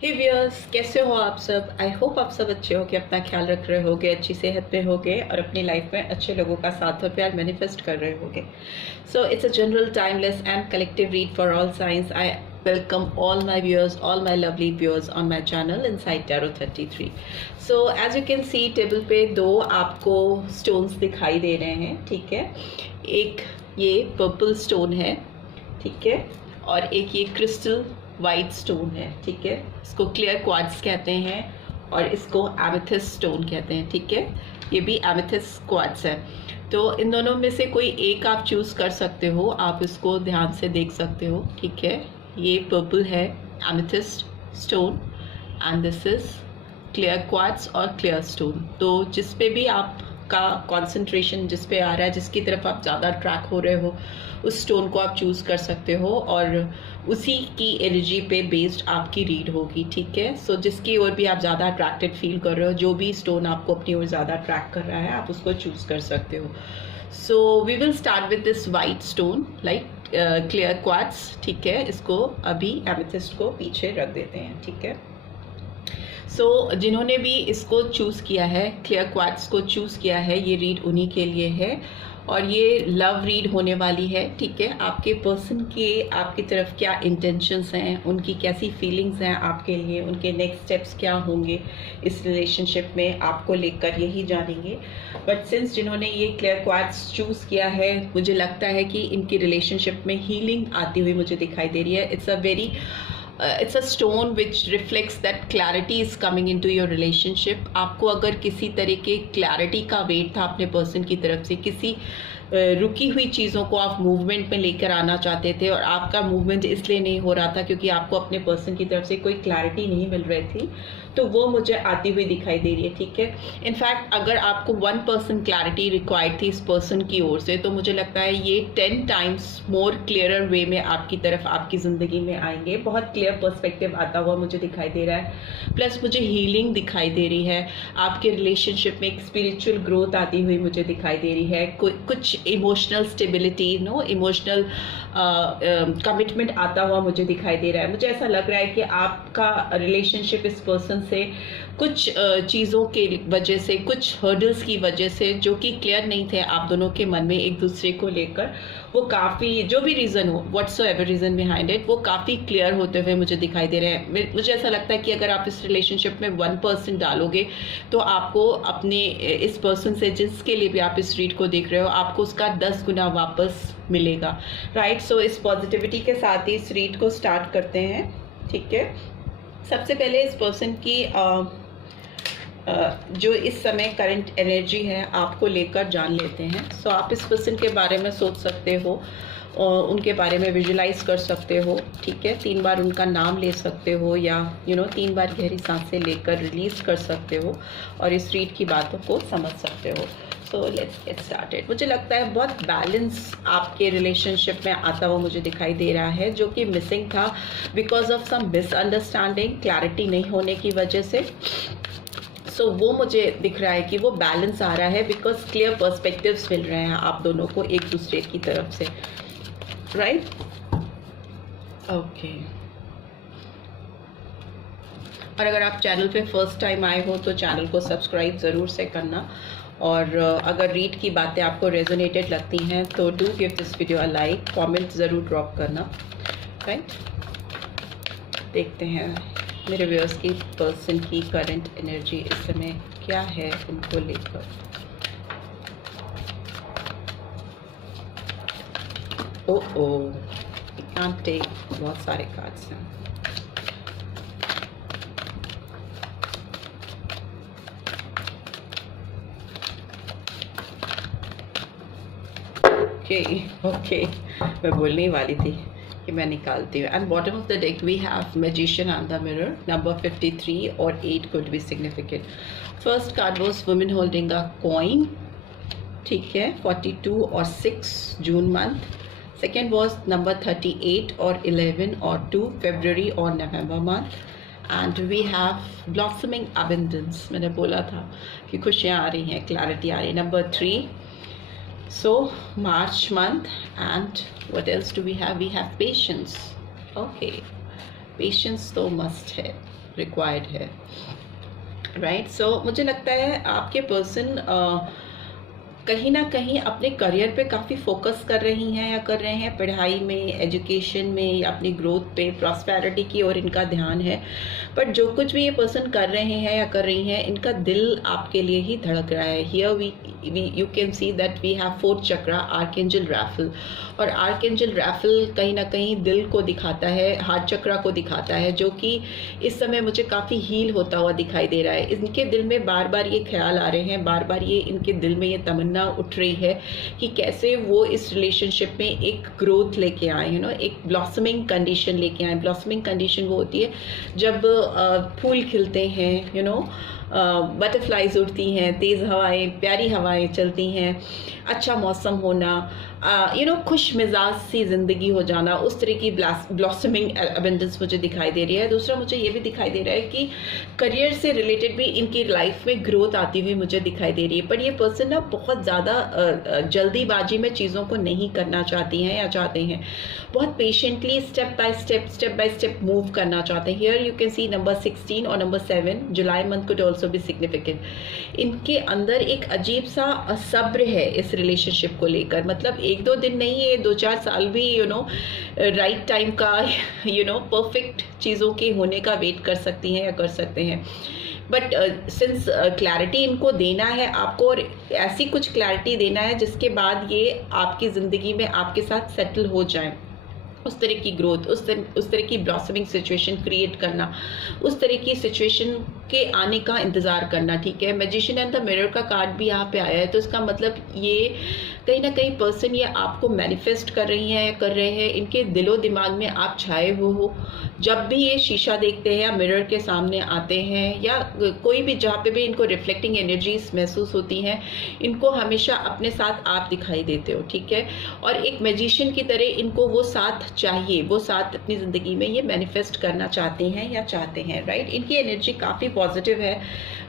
हे viewers, कैसे हो आप सब। आई होप आप सब अच्छे हो कि अपना ख्याल रख रहे होगे, अच्छी सेहत में होगे और अपनी लाइफ में अच्छे लोगों का साथ और प्यार मैनिफेस्ट कर रहे होगे। So it's a general timeless and collective read for all science. I welcome all my viewers, all my lovely viewers on my channel Inside Tarot 33. So as you can see, table पे दो आपको stones दिखाई दे रहे हैं, ठीक है। एक ये पर्पल स्टोन है, ठीक है, और एक ये क्रिस्टल वाइट स्टोन है, ठीक है। इसको क्लियर क्वार्ट्ज कहते हैं और इसको एमेथिस्ट स्टोन कहते हैं, ठीक है। ये भी एमेथिस्ट क्वार्ट्ज है। तो इन दोनों में से कोई एक आप चूज़ कर सकते हो, आप इसको ध्यान से देख सकते हो, ठीक है। ये पर्पल है, amethyst stone, and this is clear quartz और क्लियर स्टोन। तो जिस पे भी आपका कंसंट्रेशन जिस पे आ रहा है, जिसकी तरफ आप ज़्यादा अट्रैक्ट हो रहे हो, उस स्टोन को आप चूज़ कर सकते हो और उसी की एनर्जी पे बेस्ड आपकी रीड होगी, ठीक है। सो जिसकी ओर भी आप ज़्यादा अट्रैक्टेड फील कर रहे हो, जो भी स्टोन आपको अपनी ओर ज़्यादा अट्रैक्ट कर रहा है, आप उसको चूज़ कर सकते हो। So we will start with this white stone, like clear quartz, ठीक है। इसको अभी एमेथिस्ट को पीछे रख देते हैं, ठीक है। सो जिन्होंने भी इसको चूज़ किया है, क्लियर क्वार्ट्ज को चूज़ किया है, ये रीड उन्हीं के लिए है और ये लव रीड होने वाली है, ठीक है। आपके पर्सन के आपकी तरफ क्या इंटेंशंस हैं, उनकी कैसी फीलिंग्स हैं आपके लिए, उनके नेक्स्ट स्टेप्स क्या होंगे इस रिलेशनशिप में आपको लेकर, यही जानेंगे। बट सिंस जिन्होंने ये क्लियर क्वार्ट्ज चूज़ किया है, मुझे लगता है कि इनकी रिलेशनशिप में हीलिंग आती हुई मुझे दिखाई दे रही है। It's a stone which reflects that clarity is coming into your relationship. आपको अगर किसी तरह के क्लैरिटी का वेट था अपने पर्सन की तरफ से, किसी रुकी हुई चीज़ों को आप मूवमेंट में लेकर आना चाहते थे और आपका मूवमेंट इसलिए नहीं हो रहा था क्योंकि आपको अपने पर्सन की तरफ से कोई क्लैरिटी नहीं मिल रही थी, तो वो मुझे आती हुई दिखाई दे रही है, ठीक है। इनफैक्ट अगर आपको 1% क्लैरिटी रिक्वायर्ड थी इस पर्सन की ओर से, तो मुझे लगता है ये 10 टाइम्स मोर क्लियरर वे में आपकी तरफ, आपकी ज़िंदगी में आएंगे। बहुत क्लियर पर्सपेक्टिव आता हुआ मुझे दिखाई दे रहा है। प्लस मुझे हीलिंग दिखाई दे रही है, आपके रिलेशनशिप में एक स्पिरिचुअल ग्रोथ आती हुई मुझे दिखाई दे रही है। कुछ इमोशनल स्टेबिलिटी, इमोशनल कमिटमेंट आता हुआ मुझे दिखाई दे रहा है। मुझे ऐसा लग रहा है कि आपका रिलेशनशिप इस पर्सन से कुछ चीज़ों के वजह से, कुछ हर्डल्स की वजह से जो कि क्लियर नहीं थे आप दोनों के मन में एक दूसरे को लेकर, वो काफ़ी, जो भी रीज़न हो, व्हाट्सोएवर रीज़न बिहाइंड इट, वो काफ़ी क्लियर होते हुए मुझे दिखाई दे रहे हैं। मुझे ऐसा लगता है कि अगर आप इस रिलेशनशिप में 1% डालोगे तो आपको अपने इस पर्सन से, जिसके लिए भी आप इस रीड को देख रहे हो, आपको उसका 10 गुना वापस मिलेगा, राइट। सो इस पॉजिटिविटी के साथ ही इस रीड को स्टार्ट करते हैं, ठीक है। सबसे पहले इस पर्सन की जो इस समय करंट एनर्जी है आपको लेकर जान लेते हैं। सो आप इस पर्सन के बारे में सोच सकते हो और उनके बारे में विजुलाइज कर सकते हो, ठीक है। 3 बार उनका नाम ले सकते हो या 3 बार गहरी सांसें लेकर रिलीज कर सकते हो और इस रीड की बातों को समझ सकते हो। सो लेट्स गेट स्टार्टेड। मुझे लगता है बहुत बैलेंस आपके रिलेशनशिप में आता हुआ मुझे दिखाई दे रहा है, जो कि मिसिंग था because of some misunderstanding, clarity नहीं होने की वजह से। सो वो मुझे दिख रहा है कि वो बैलेंस आ रहा है बिकॉज क्लियर पर्सपेक्टिव्स मिल रहे हैं आप दोनों को एक दूसरे की तरफ से, राइट। ओके। और अगर आप चैनल पे फर्स्ट टाइम आए हो तो चैनल को सब्सक्राइब ज़रूर से करना, और अगर रीड की बातें आपको रेजोनेटेड लगती हैं तो do give this video a like, comment ज़रूर ड्रॉप करना, राइट। देखते हैं मेरे व्यूअर्स की पर्सन की करंट एनर्जी इस समय क्या है उनको लेकर। ओ कांट टेक, बहुत सारे कार्ड्स हैं। ओके, मैं बोलने ही वाली थी कि मैं निकालती हूँ। And bottom of the deck we have magician and the mirror, number 53 और 8 could be significant. First card was women holding a coin, ठीक है, 42 और 6 June month. Second was number 38 और 11 और 2 फरवरी और November month. And we have blossoming abundance, मैंने बोला था कि खुशियाँ आ रही हैं, क्लैरिटी आ रही है, number 3। So March month, and what else do we have? We have patience. Okay, patience तो must है, रिक्वायर्ड है, राइट। सो मुझे लगता है आपके पर्सन कहीं ना कहीं अपने करियर पे काफ़ी फोकस कर रही हैं या कर रहे हैं, पढ़ाई में, एजुकेशन में, या अपनी ग्रोथ पे, प्रॉस्पेरिटी की ओर इनका ध्यान है। बट जो कुछ भी ये पर्सन कर रहे हैं या कर रही हैं, इनका दिल आपके लिए ही धड़क रहा है। Here we you can see that we have 4th chakra, archangel Raphael. और आर्कएंजल रैफल कहीं ना कहीं दिल को दिखाता है, हार्ट चक्रा को दिखाता है, जो कि इस समय मुझे काफ़ी हील होता हुआ दिखाई दे रहा है। इनके दिल में बार बार ये ख्याल आ रहे हैं, बार बार ये इनके दिल में ये तमन्ना उठ रही है कि कैसे वो इस रिलेशनशिप में एक ग्रोथ लेके आए, एक ब्लॉसमिंग कंडीशन लेके आए। ब्लॉसमिंग कंडीशन वो होती है जब फूल खिलते हैं, बटरफ्लाइज उड़ती हैं, तेज़ हवाएं, प्यारी हवाएं चलती हैं, अच्छा मौसम होना, खुश मिजाज सी ज़िंदगी हो जाना, उस तरह की ब्लॉसमिंग एबेंडेंस मुझे दिखाई दे रही है। दूसरा मुझे ये भी दिखाई दे रहा है कि करियर से रिलेटेड भी इनकी लाइफ में ग्रोथ आती हुई मुझे दिखाई दे रही है। पर ये पर्सन ना बहुत ज़्यादा जल्दीबाजी में चीज़ों को नहीं करना चाहती हैं या चाहते हैं, बहुत patiently step by step move करना चाहते हैं। Here you can see number 16 और number 7, July month could also be significant. इनके अंदर एक अजीब सा सब्र है इस रिलेशनशिप को लेकर, मतलब 1-2 दिन नहीं है, 2-4 साल भी राइट टाइम का परफेक्ट चीज़ों के होने का वेट कर सकती हैं या कर सकते हैं। बट सिंस क्लैरिटी इनको देना है आपको, और ऐसी कुछ क्लैरिटी देना है जिसके बाद ये आपकी ज़िंदगी में आपके साथ सेटल हो जाए, उस तरह की ग्रोथ, उस तरह की ब्लॉसमिंग सिचुएशन क्रिएट करना, उस तरह की सिचुएशन के आने का इंतज़ार करना, ठीक है। मैजिशियन एंड द मिरर का कार्ड भी यहाँ पे आया है, तो इसका मतलब ये कहीं ना कहीं पर्सन ये आपको मैनिफेस्ट कर रही हैं या कर रहे हैं। इनके दिलो दिमाग में आप छाए हुए हो। जब भी ये शीशा देखते हैं या मिरर के सामने आते हैं या कोई भी जहाँ पे भी इनको रिफ्लेक्टिंग एनर्जीज महसूस होती हैं, इनको हमेशा अपने साथ आप दिखाई देते हो, ठीक है। और एक मैजिशियन की तरह इनको वो साथ चाहिए, वो साथ अपनी ज़िंदगी में ये मैनिफेस्ट करना चाहते हैं या चाहते हैं, राइट। इनकी एनर्जी काफ़ी पॉजिटिव है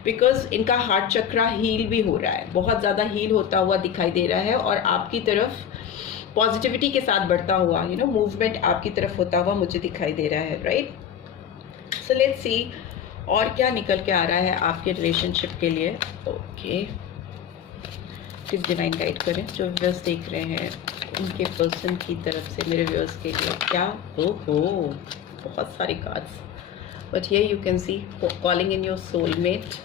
बिकॉज इनका हार्ट चक्रा हील भी हो रहा है, बहुत ज़्यादा हील होता हुआ दिखाई दे रहा है और आपकी तरफ पॉजिटिविटी के साथ बढ़ता हुआ मूवमेंट आपकी तरफ होता हुआ मुझे दिखाई दे रहा है, राइट। सो लेट्स सी और क्या निकल के आ रहा है आपके रिलेशनशिप के लिए। ओके, प्लीज डिवाइन गाइड करें जो व्यूअर्स देख रहे हैं उनके पर्सन की तरफ से मेरे व्यूअर्स के लिए क्या हो बहुत सारे cards, but here you can C calling in your soulmate,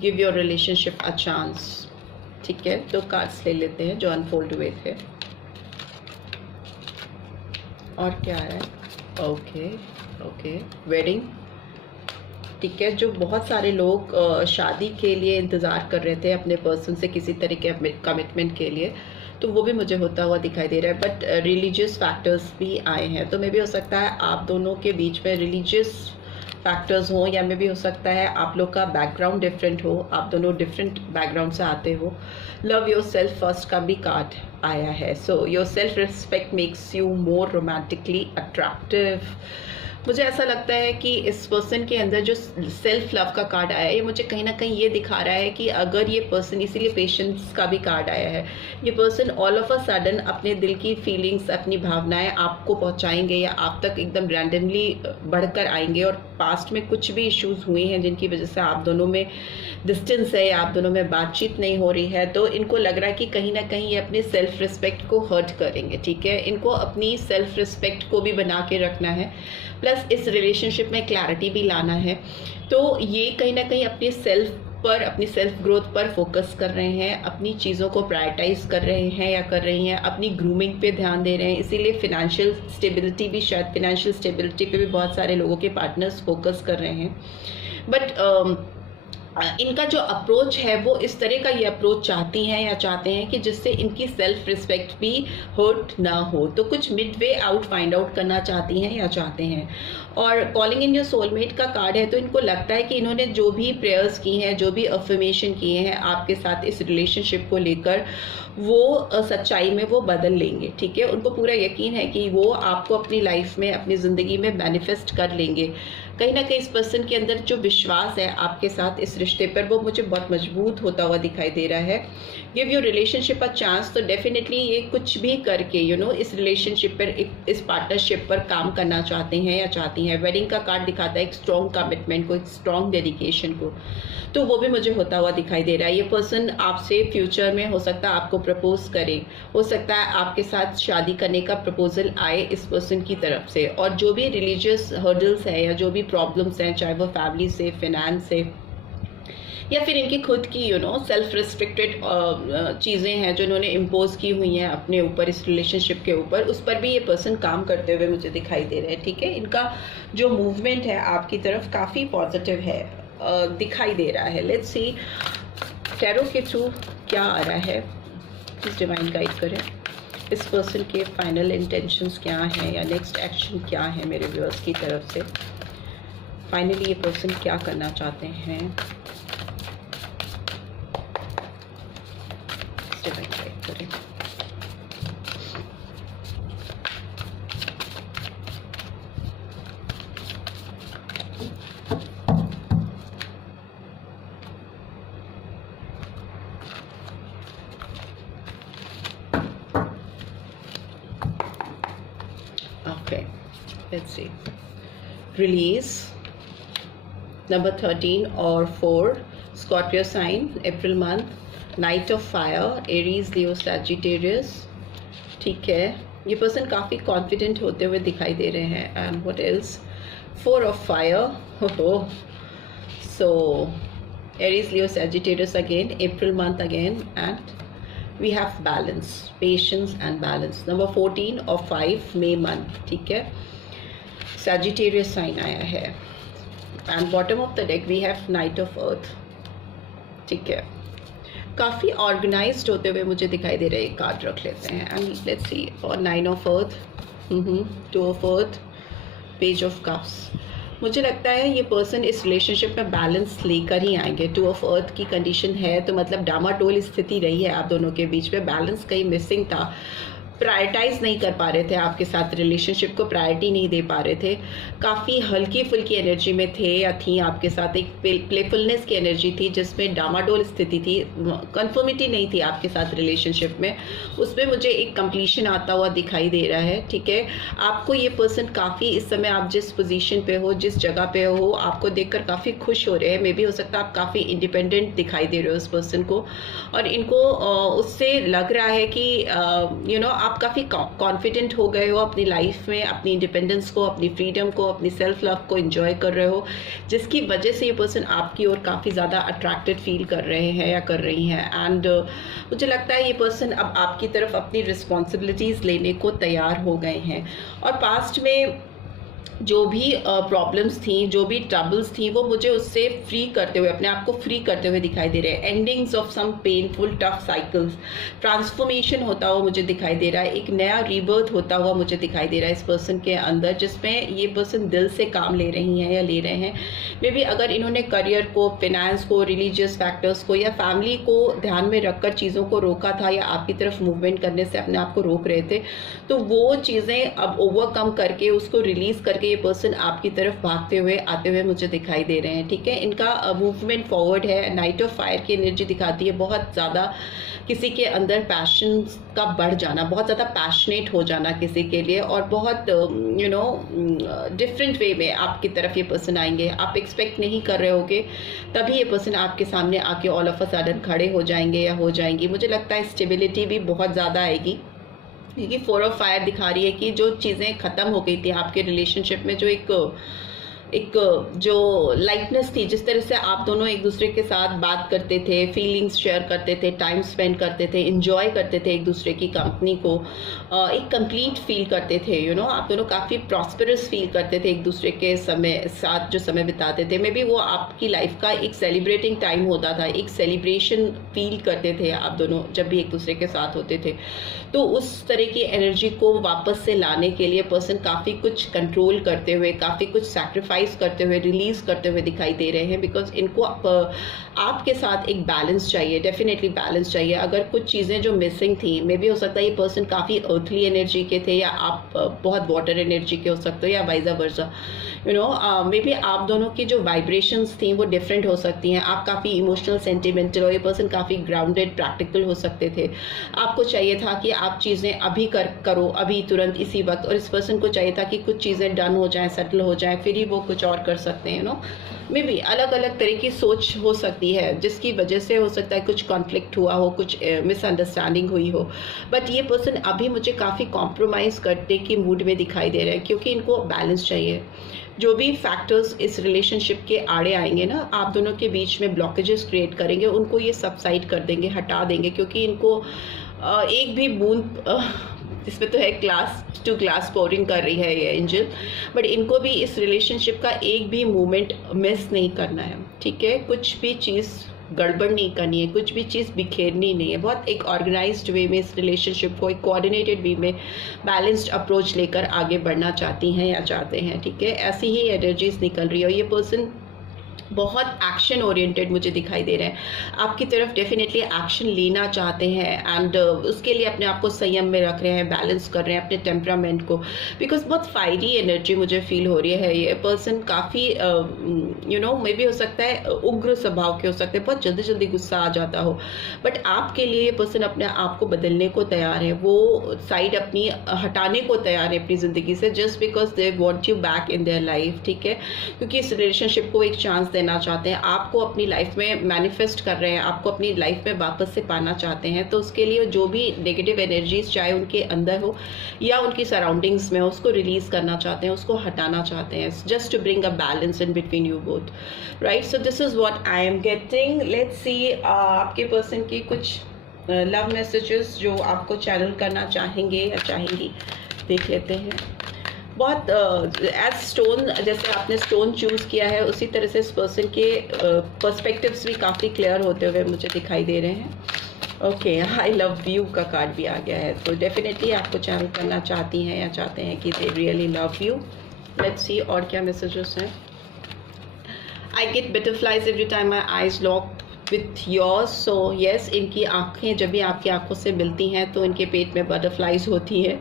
give your relationship a chance, ठीक है। 2 कार्ड्स ले लेते हैं जो अनफोल्ड हुए थे। और क्या है? ओके, वेडिंग, ठीक है। जो बहुत सारे लोग शादी के लिए इंतज़ार कर रहे थे अपने पर्सन से किसी तरह के कमिटमेंट के लिए, तो वो भी मुझे होता हुआ दिखाई दे रहा है। बट रिलीजियस फैक्टर्स भी आए हैं, तो मे भी हो सकता है आप दोनों के बीच में रिलीजियस फैक्टर्स हों, या मे भी हो सकता है आप लोग का बैकग्राउंड डिफरेंट हो, आप दोनों डिफरेंट बैकग्राउंड से आते हो। लव योर सेल्फ फर्स्ट का भी कार्ड आया है। So your self respect makes you more romantically attractive. मुझे ऐसा लगता है कि इस पर्सन के अंदर जो सेल्फ लव का कार्ड आया है, ये मुझे कहीं ना कहीं ये दिखा रहा है कि अगर ये पर्सन, इसीलिए पेशेंस का भी कार्ड आया है, ये person all of a sudden अपने दिल की फीलिंग्स, अपनी भावनाएं आपको पहुंचाएंगे या आप तक एकदम रैंडमली बढ़कर आएंगे। और पास्ट में कुछ भी इश्यूज हुए हैं जिनकी वजह से आप दोनों में डिस्टेंस है या आप दोनों में बातचीत नहीं हो रही है, तो इनको लग रहा है कि कहीं ना कहीं ये अपने सेल्फ रिस्पेक्ट को हर्ट करेंगे, ठीक है। इनको अपनी सेल्फ रिस्पेक्ट को भी बना के रखना है, प्लस इस रिलेशनशिप में क्लैरिटी भी लाना है। तो ये कहीं ना कहीं अपनी सेल्फ ग्रोथ पर फोकस कर रहे हैं, अपनी चीज़ों को प्रायोरिटाइज कर रहे हैं या कर रही हैं, अपनी ग्रूमिंग पे ध्यान दे रहे हैं। इसीलिए फाइनेंशियल स्टेबिलिटी भी, शायद फाइनेंशियल स्टेबिलिटी पे भी बहुत सारे लोगों के पार्टनर्स फोकस कर रहे हैं। बट इनका जो अप्रोच है वो इस तरह का ये अप्रोच चाहती हैं या चाहते हैं कि जिससे इनकी सेल्फ रिस्पेक्ट भी हर्ट ना हो। तो कुछ mid way out find out करना चाहती हैं या चाहते हैं। और कॉलिंग इन योर सोलमेट का कार्ड है, तो इनको लगता है कि इन्होंने जो भी प्रेयर्स की हैं, जो भी अफर्मेशन किए हैं आपके साथ इस रिलेशनशिप को लेकर, वो सच्चाई में वो बदल लेंगे, ठीक है। उनको पूरा यकीन है कि वो आपको अपनी लाइफ में, अपनी ज़िंदगी में मैनिफेस्ट कर लेंगे। कहीं ना कहीं इस पर्सन के अंदर जो विश्वास है आपके साथ इस रिश्ते पर, वो मुझे बहुत मजबूत होता हुआ दिखाई दे रहा है। Give your relationship a chance, तो डेफिनेटली ये कुछ भी करके इस रिलेशनशिप पर, इस पार्टनरशिप पर काम करना चाहते हैं या चाहती हैं। वेडिंग का कार्ड दिखाता है एक स्ट्रॉन्ग कमिटमेंट को, एक स्ट्रॉन्ग डेडिकेशन को, तो वो भी मुझे होता हुआ दिखाई दे रहा है। ये पर्सन आपसे फ्यूचर में हो सकता है आपको प्रपोज करे, हो सकता है आपके साथ शादी करने का प्रपोजल आए इस पर्सन की तरफ से। और जो भी रिलीजियस हर्डल्स हैं या जो भी प्रॉब्लम्स हैं, चाहे वो फैमिली से, फिनेंस से, या फिर इनकी खुद की सेल्फ रिस्ट्रिक्टेड चीज़ें हैं जो इन्होंने इम्पोज की हुई हैं अपने ऊपर, इस रिलेशनशिप के ऊपर, उस पर भी ये पर्सन काम करते हुए मुझे दिखाई दे रहे हैं। ठीक है, इनका जो मूवमेंट है आपकी तरफ काफ़ी पॉजिटिव है, दिखाई दे रहा है। लेट्स सी टैरो के थ्रू क्या आ रहा है, प्लीज डिवाइन गाइड करें। इस पर्सन के फाइनल इंटेंशंस क्या हैं या नेक्स्ट एक्शन क्या है मेरे व्यूअर्स की तरफ से। फाइनली ये पर्सन क्या करना चाहते हैं, डिवाइन गाइड करें। Okay, let's see. Release number 13 or 4, Scorpio sign, April month, Knight of Fire, Aries, Leo, Sagittarius. ठीक है, ये पर्सन काफ़ी कॉन्फिडेंट होते हुए दिखाई दे रहे हैं। And what else, 4 of Fire, so Aries, Leo, Sagittarius again, April month again, and we have balance, patience and balance. Number 14 of 5, May month, ठीक है, Sagittarius sign आया है। And bottom of the deck we have Knight of Earth, ठीक है, काफ़ी organised होते हुए मुझे दिखाई दे रहे हैं। कार्ड रख लेते हैं एंड लेट्स सी। और 9 of Earth, 2 of Earth, Page of Cups। मुझे लगता है ये पर्सन इस रिलेशनशिप में बैलेंस लेकर ही आएंगे। 2 of Earth की कंडीशन है तो मतलब डामाडोल स्थिति रही है आप दोनों के बीच में, बैलेंस कहीं मिसिंग था, प्रायोरिटाइज नहीं कर पा रहे थे आपके साथ, रिलेशनशिप को प्रायोरिटी नहीं दे पा रहे थे, काफ़ी हल्की फुल्की एनर्जी में थे या थी आपके साथ, एक प्लेफुलनेस की एनर्जी थी जिसमें डामाडोल स्थिति थी, कंफर्मिटी नहीं थी आपके साथ रिलेशनशिप में। उसमें मुझे एक कंप्लीशन आता हुआ दिखाई दे रहा है। ठीक है, आपको ये पर्सन काफ़ी इस समय आप जिस पोजीशन पे हो, जिस जगह पे हो, आपको देखकर काफ़ी खुश हो रहे हैं। मे बी हो सकता है आप काफ़ी इंडिपेंडेंट दिखाई दे रहे हो उस पर्सन को, और इनको उससे लग रहा है कि आप काफ़ी कॉन्फिडेंट हो गए हो अपनी लाइफ में, अपनी इंडिपेंडेंस को, अपनी फ्रीडम को, अपनी सेल्फ लव को एंजॉय कर रहे हो, जिसकी वजह से ये पर्सन आपकी ओर काफ़ी ज़्यादा अट्रैक्टेड फील कर रहे हैं या कर रही हैं। एंड मुझे लगता है ये पर्सन अब आपकी तरफ अपनी रिस्पॉन्सिबिलिटीज़ लेने को तैयार हो गए हैं। और पास्ट में जो भी प्रॉब्लम्स थी, जो भी ट्रबल्स थी, वो मुझे उससे फ्री करते हुए, अपने आप को फ्री करते हुए दिखाई दे रहे हैं। Endings of some painful tough cycles, transformation होता हुआ मुझे दिखाई दे रहा है, एक नया रीबर्थ होता हुआ मुझे दिखाई दे रहा है इस पर्सन के अंदर, जिसमें ये पर्सन दिल से काम ले रही हैं या ले रहे हैं। मे बी अगर इन्होंने करियर को, फिनेंस को, रिलीजियस फैक्टर्स को या फैमिली को ध्यान में रखकर चीज़ों को रोका था या आपकी तरफ मूवमेंट करने से अपने आप को रोक रहे थे, तो वो चीज़ें अब ओवरकम करके, उसको रिलीज़ करके ये पर्सन आपकी तरफ भागते हुए आते हुए मुझे दिखाई दे रहे हैं। ठीक है, इनका मूवमेंट फॉरवर्ड है। नाइट ऑफ फायर की एनर्जी दिखाती है बहुत ज़्यादा किसी के अंदर पैशन का बढ़ जाना, बहुत ज़्यादा पैशनेट हो जाना किसी के लिए, और बहुत डिफरेंट वे में आपकी तरफ ये पर्सन आएंगे। आप एक्सपेक्ट नहीं कर रहे होगे, तभी ये पर्सन आपके सामने आके ऑल ऑफ अ सडन खड़े हो जाएंगे या हो जाएंगी। मुझे लगता है स्टेबिलिटी भी बहुत ज़्यादा आएगी, क्योंकि 4 ऑफ फायर दिखा रही है कि जो चीज़ें ख़त्म हो गई थी आपके रिलेशनशिप में, जो एक जो लाइटनेस थी, जिस तरह से आप दोनों एक दूसरे के साथ बात करते थे, फीलिंग्स शेयर करते थे, टाइम स्पेंड करते थे, एंजॉय करते थे एक दूसरे की कंपनी को, एक कंप्लीट फील करते थे, आप दोनों काफ़ी प्रॉस्परस फील करते थे एक दूसरे के साथ जो समय बिताते थे। मे बी वो आपकी लाइफ का एक सेलिब्रेटिंग टाइम होता था, एक सेलिब्रेशन फील करते थे आप दोनों जब भी एक दूसरे के साथ होते थे। तो उस तरह की एनर्जी को वापस से लाने के लिए पर्सन काफ़ी कुछ कंट्रोल करते हुए, काफ़ी कुछ सैक्रिफाइस करते हुए, रिलीज करते हुए दिखाई दे रहे हैं, बिकॉज इनको आपके साथ एक बैलेंस चाहिए, डेफिनेटली बैलेंस चाहिए। अगर कुछ चीज़ें जो मिसिंग थी, मे बी हो सकता है ये पर्सन काफ़ी अर्थली एनर्जी के थे या आप बहुत वाटर एनर्जी के हो सकते हो, या वाइजा वर्सा, मे बी आप दोनों की जो वाइब्रेशंस थी वो डिफरेंट हो सकती हैं। आप काफ़ी इमोशनल, सेंटिमेंटल, और ये पर्सन काफ़ी ग्राउंडेड, प्रैक्टिकल हो सकते थे। आपको चाहिए था कि आप चीज़ें अभी करो, अभी तुरंत इसी वक्त, और इस पर्सन को चाहिए था कि कुछ चीज़ें डन हो जाएं, सेटल हो जाएं, फिर ही वो कुछ और कर सकते हैं। मे बी अलग अलग तरह की सोच हो सकती है, जिसकी वजह से हो सकता है कुछ कॉन्फ्लिक्ट हुआ हो, कुछ मिसअंडरस्टैंडिंग हुई हो। बट ये पर्सन अभी मुझे काफ़ी कॉम्प्रोमाइज़ करने की मूड में दिखाई दे रहे हैं, क्योंकि इनको बैलेंस चाहिए। जो भी फैक्टर्स इस रिलेशनशिप के आड़े आएंगे ना, आप दोनों के बीच में ब्लॉकेजेस क्रिएट करेंगे, उनको ये सबसाइड कर देंगे, हटा देंगे, क्योंकि इनको एक भी बूंद इसमें तो है ग्लास टू ग्लास पोरिंग कर रही है ये एंजल, बट इनको भी इस रिलेशनशिप का एक भी मोमेंट मिस नहीं करना है। ठीक है, कुछ भी चीज़ गड़बड़ नहीं करनी है, कुछ भी चीज़ बिखेरनी नहीं है। बहुत एक ऑर्गेनाइज्ड वे में इस रिलेशनशिप को एक कोऑर्डिनेटेड वे में बैलेंस्ड अप्रोच लेकर आगे बढ़ना चाहती हैं या चाहते हैं। ठीक है, ऐसी ही एनर्जीज निकल रही है, और ये पर्सन बहुत एक्शन ओरिएंटेड मुझे दिखाई दे रहे हैं। आपकी तरफ डेफिनेटली एक्शन लेना चाहते हैं, एंड उसके लिए अपने आप को संयम में रख रहे हैं, बैलेंस कर रहे हैं अपने टेम्परामेंट को, बिकॉज बहुत फायरी एनर्जी मुझे फील हो रही है। ये पर्सन काफ़ी मे भी हो सकता है उग्र स्वभाव के हो सकते हैं, बहुत जल्दी जल्दी गुस्सा आ जाता हो, बट आपके लिए ये पर्सन अपने आप को बदलने को तैयार है, वो साइड अपनी हटाने को तैयार है अपनी ज़िंदगी से, just because they want you back in their life. ठीक है, क्योंकि इस रिलेशनशिप को एक चांस देना चाहते हैं, आपको अपनी लाइफ में मैनिफेस्ट कर रहे हैं, आपको अपनी लाइफ में वापस से पाना चाहते हैं। तो उसके लिए जो भी नेगेटिव एनर्जीज चाहे उनके अंदर हो या उनकी सराउंडिंग्स में, उसको रिलीज करना चाहते हैं, उसको हटाना चाहते हैं, just to bring a balance in between you both, right. So this is what I am getting. Let's see आपके पर्सन की कुछ लव मैसेजेस जो आपको चैनल करना चाहेंगे या चाहेंगी, देख लेते हैं। बहुत एज स्टोन, जैसे आपने स्टोन चूज़ किया है, उसी तरह से इस पर्सन के पर्सपेक्टिव्स भी काफ़ी क्लियर होते हुए मुझे दिखाई दे रहे हैं। ओके, आई लव यू का कार्ड भी आ गया है, तो डेफिनेटली आपको चैनल करना चाहती हैं या चाहते हैं कि they really love you. Let's see और क्या मैसेजेस हैं। I get butterflies every time my eyes lock with yours. So yes, इनकी आँखें जब भी आपकी आँखों से मिलती हैं तो इनके पेट में बटरफ्लाइज होती हैं।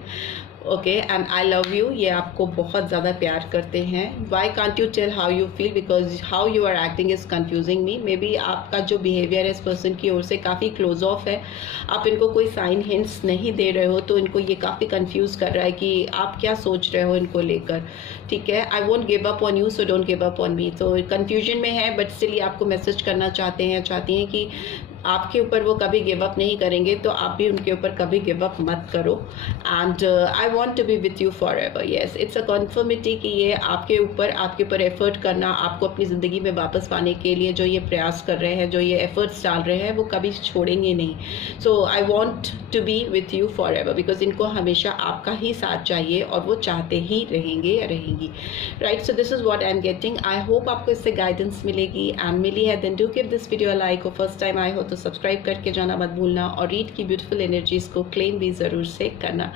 Okay, and I love you, ये आपको बहुत ज़्यादा प्यार करते हैं। Why can't you tell how you feel, because how you are acting is confusing me. Maybe आपका जो बिहेवियर है इस पर्सन की ओर से काफ़ी क्लोज ऑफ है, आप इनको कोई साइन हिंट्स नहीं दे रहे हो, तो इनको ये काफ़ी कंफ्यूज कर रहा है कि आप क्या सोच रहे हो इनको लेकर। ठीक है, I won't give up on you, so don't give up on me. तो कन्फ्यूजन में है, बट स्टिल ये आपको मैसेज करना चाहते हैं, चाहती हैं कि आपके ऊपर वो कभी गिव अप नहीं करेंगे, तो आप भी उनके ऊपर कभी गिव अप मत करो। And I want to be with you forever. Yes, it's a conformity कि ये आपके ऊपर एफर्ट करना, आपको अपनी ज़िंदगी में वापस पाने के लिए जो ये प्रयास कर रहे हैं, जो ये एफर्ट्स डाल रहे हैं, वो कभी छोड़ेंगे नहीं। So I want to be with you forever, because इनको हमेशा आपका ही साथ चाहिए, और वो चाहते ही रहेंगे या रहेंगी, right. So this is what I am getting. I hope आपको इससे गाइडेंस मिलेगी, एंड मिली है then do give this video a like, और फर्स्ट टाइम आए हो तो सब्सक्राइब करके जाना मत भूलना, और रीड की ब्यूटीफुल एनर्जीज को क्लेम भी ज़रूर से करना।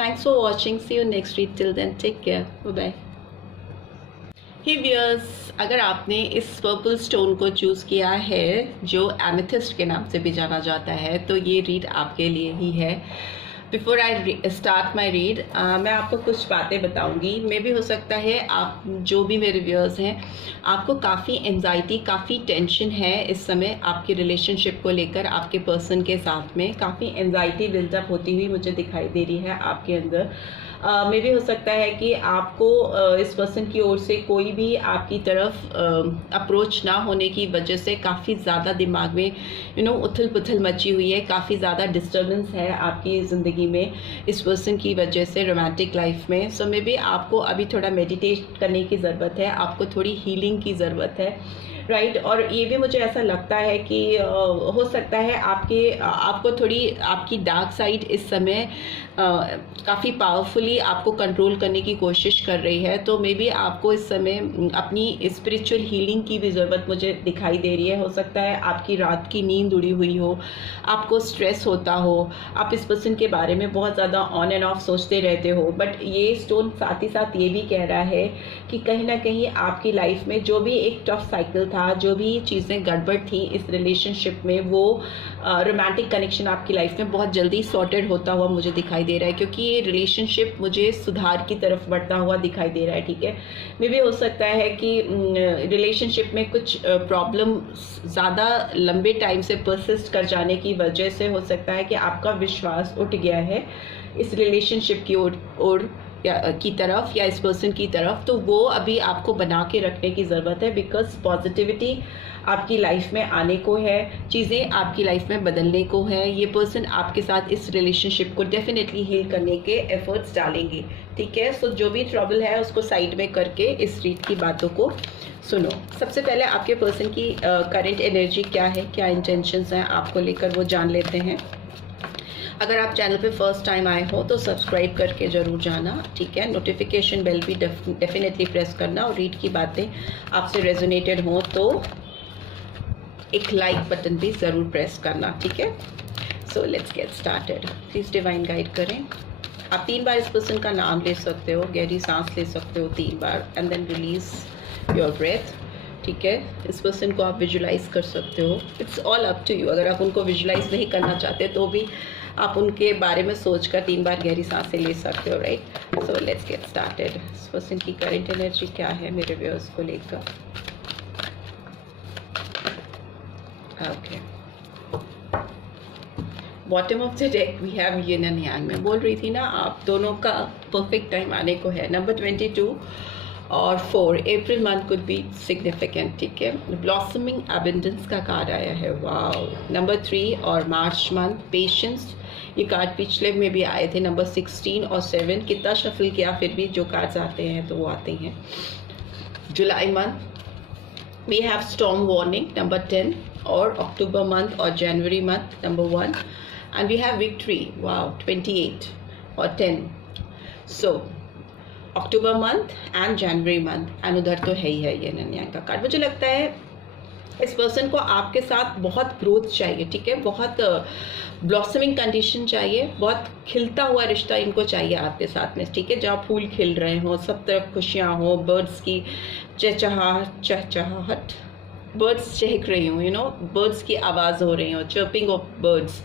Thanks for watching, see you next read, till then take care, bye bye. Hi viewers, अगर आपने इस पर्पल स्टोन को चूज़ किया है जो एमेथिस्ट के नाम से भी जाना जाता है, तो ये रीड आपके लिए ही है। Before I start my read, मैं आपको कुछ बातें बताऊंगी। मे भी हो सकता है आप जो भी मेरे व्यूअर्स हैं, आपको काफ़ी एंजाइटी, काफ़ी टेंशन है इस समय आपके रिलेशनशिप को लेकर, आपके पर्सन के साथ में काफ़ी एंजाइटी बिल्डअप होती हुई मुझे दिखाई दे रही है आपके अंदर। मे भी हो सकता है कि आपको इस पर्सन की ओर से कोई भी आपकी तरफ अप्रोच ना होने की वजह से काफ़ी ज़्यादा दिमाग में उथल पुथल मची हुई है, काफ़ी ज़्यादा डिस्टर्बेंस है आपकी ज़िंदगी में इस पर्सन की वजह से, रोमांटिक लाइफ में। सो मे भी आपको अभी थोड़ा मेडिटेट करने की ज़रूरत है, आपको थोड़ी हीलिंग की ज़रूरत है, राइट। और ये भी मुझे ऐसा लगता है कि हो सकता है आपको थोड़ी आपकी डार्क साइड इस समय काफ़ी पावरफुली आपको कंट्रोल करने की कोशिश कर रही है। तो मे बी आपको इस समय अपनी स्पिरिचुअल हीलिंग की भी ज़रूरत मुझे दिखाई दे रही है। हो सकता है आपकी रात की नींद उड़ी हुई हो, आपको स्ट्रेस होता हो, आप इस पर्सन के बारे में बहुत ज़्यादा ऑन एंड ऑफ सोचते रहते हो। बट ये स्टोन साथ ही साथ ये भी कह रहा है कि कहीं ना कहीं आपकी लाइफ में जो भी एक टफ साइकिल था, जो भी चीज़ें गड़बड़ थी इस रिलेशनशिप में, वो रोमांटिक कनेक्शन आपकी लाइफ में बहुत जल्दी सॉर्टेड होता हुआ मुझे दिखाई दे रहा है, क्योंकि ये रिलेशनशिप मुझे सुधार की तरफ बढ़ता हुआ दिखाई दे रहा है। ठीक है, मे भी हो सकता है कि रिलेशनशिप में कुछ प्रॉब्लम ज़्यादा लंबे टाइम से परसिस्ट कर जाने की वजह से हो सकता है कि आपका विश्वास उठ गया है इस रिलेशनशिप की ओर की तरफ या इस पर्सन की तरफ। तो वो अभी आपको बना के रखने की ज़रूरत है, बिकॉज पॉजिटिविटी आपकी लाइफ में आने को है, चीज़ें आपकी लाइफ में बदलने को है। ये पर्सन आपके साथ इस रिलेशनशिप को डेफिनेटली हील करने के एफर्ट्स डालेंगे। ठीक है, सो जो भी ट्रबल है उसको साइड में करके इस रीड की बातों को सुनो। सबसे पहले आपके पर्सन की करंट एनर्जी क्या है, क्या इंटेंशंस हैं आपको लेकर, वो जान लेते हैं। अगर आप चैनल पे फर्स्ट टाइम आए हो तो सब्सक्राइब करके ज़रूर जाना। ठीक है, नोटिफिकेशन बेल भी डेफिनेटली प्रेस करना, और रीड की बातें आपसे रेजोनेटेड हो तो एक लाइक बटन भी ज़रूर प्रेस करना। ठीक है, सो let's get started. Please divine guide करें। आप 3 बार इस पर्सन का नाम ले सकते हो, गहरी सांस ले सकते हो 3 बार, and then release your breath. ठीक है, इस पर्सन को आप विजुलाइज कर सकते हो। It's all up to you. अगर आप उनको विजुलाइज नहीं करना चाहते तो भी आप उनके बारे में सोचकर 3 बार गहरी सांसें ले सकते हो। Right, so let's get started. इस पर्सन की करंट एनर्जी क्या है मेरे व्यूअर्स को लेकर। Okay, bottom of the deck we have yin and yang. मैं बोल रही थी ना, आप दोनों का परफेक्ट टाइम आने को है। नंबर 22 और 4 April month could be significant. ठीक है, ब्लॉसमिंग एबंडेंस का कार्ड आया है, वाओ। नंबर 3 और मार्च मंथ पेशेंस, ये कार्ड पिछले में भी आए थे। नंबर 16 और 7 कितना शफल किया फिर भी जो कार्ड्स आते हैं तो वो आते हैं। जुलाई month we have storm warning number 10, और अक्टूबर मंथ और जनवरी month number 1, and we have victory, wow, 28 और 10। सो अक्टूबर मंथ एंड जनवरी मंथ, एंड उधर तो है ही है ये नन्या का कार्ड। मुझे लगता है इस पर्सन को आपके साथ बहुत ग्रोथ चाहिए। ठीक है, बहुत ब्लॉसमिंग कंडीशन चाहिए, बहुत खिलता हुआ रिश्ता इनको चाहिए आपके साथ में। ठीक है, जहाँ फूल खिल रहे हों, सब तरफ खुशियाँ हों, बर्ड्स की चहचहाहट, बर्ड्स चहक रही हूँ, बर्ड्स की आवाज़ हो रही हो, चर्पिंग ऑफ बर्ड्स,